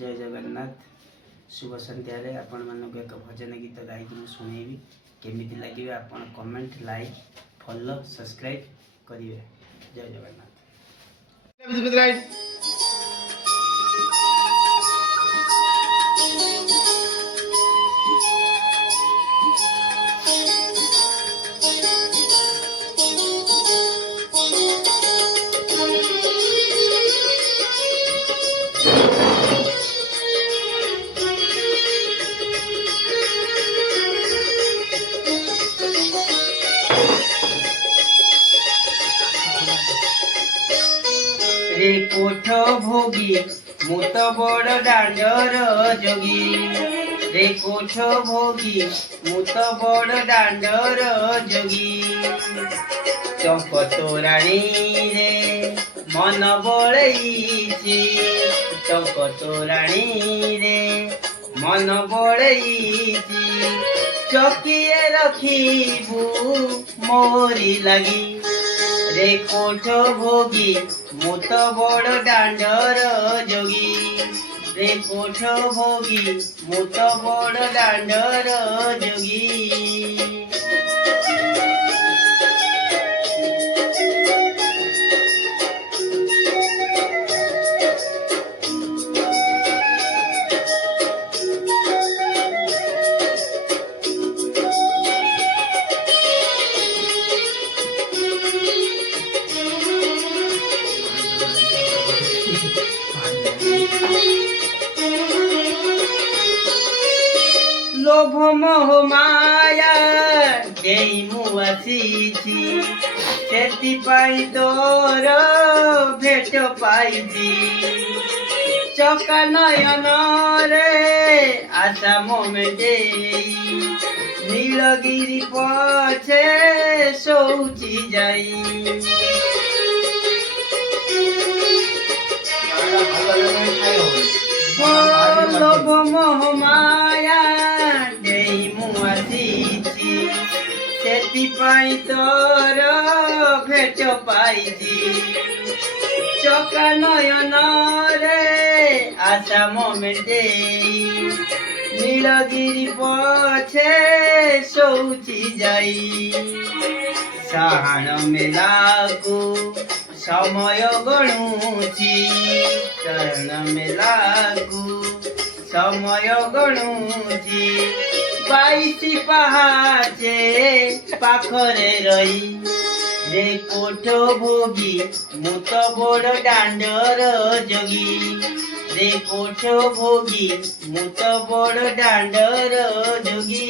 जय जगन्नाथ। शुभ सन्ध्या आपण मानक एक भजन गीत गाई शुणेबी केमी लगे आप कमेंट लाइक फॉलो सब्सक्राइब करेंगे। जय जगन्नाथ। रे कोठ भोगी मु तो बड़ डांडर जोगी। रे कोठ भोगी मु तो बड़ डांडर जोगी। चंप तोराणी रे मन बड़ेइछि। चंप तोराणी रे मन बड़ेइछि। चकिए रखिबू मोरी लगी। रे कोठ भोगी मु तो बड़ डांडर जोगी। रे कोठ भोगी मु तो बड़ डांडर जोगी। लोभ मोह माया देई मु आसीछि। सेतिपाई तोर भेट पाइछि। चका नयन रे आशा मोमे देई। नीलगिरी पछे शौची जाई। लोभ मोह माया देई मु आसीछि। सेतिपाई तोर भेट पाइछि। चका नयन रे आशा मोमे देई। नीलगिरी पछे शौची जाई। साहाण मेलाकू समय गणुची। शरण मेलाकू समय गणुची। 22 पहाचे पाखरे रही। रे कोठ भोगी मु तो बड़ डांडर जोगी। रे कोठ भोगी मु तो बड़ डांडर जोगी।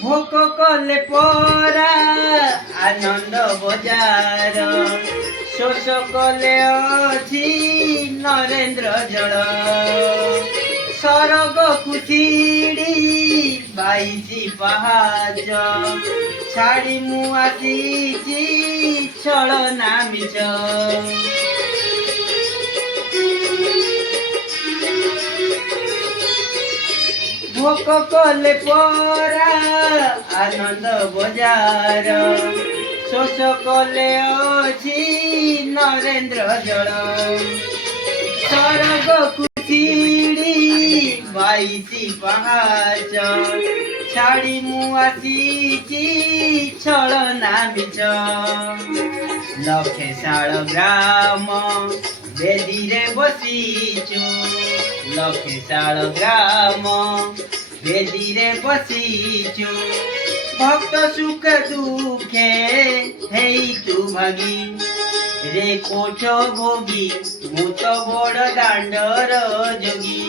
भोक कले परा आनंद बजार। शोष कले अछि नरेंद्र जल। सरग कुचिड़ी 22 पहाच। छाड़ी मु आसीछि छलना मिछ। भोक कले परा आनंद बजार। शोष कले अछि नरेंद्र जल। सरग कुचिड़ी 22 पहाच। छाड़ी मु आसीछि छलना मिछ। लखे शाल ग्राम बेदी रे बसीचु। लखे शाल ग्राम बेदी रे बसीचु। भक्त सुख दुखे हेई तू भागी। रे कोठ भोगी मु तो बड़ डांडर जोगी।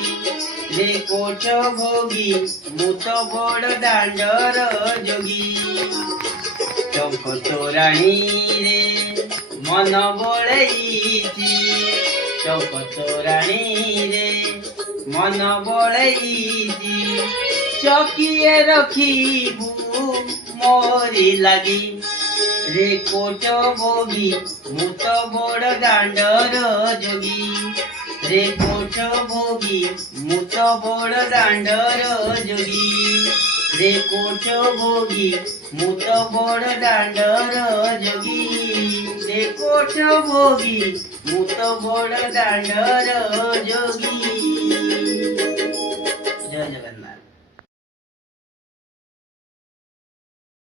रे कोठ भोगी मु तो बड़ डांडर जोगी। चंप तोराणी रे मन बड़ेइछि। चंप तोराणी रे मन बड़ई चकिए रखिबू मोरी लगी रे कोट भोगी मुत बड़ दांडर जोगी रे कोट भोगी मुत बड़ दांडर जोगी रे कोट भोगी मुत बड़ दांडर जोगी रे कोट भोगी मुत बड़ दांडर जोगी। जय जगन्नाथ।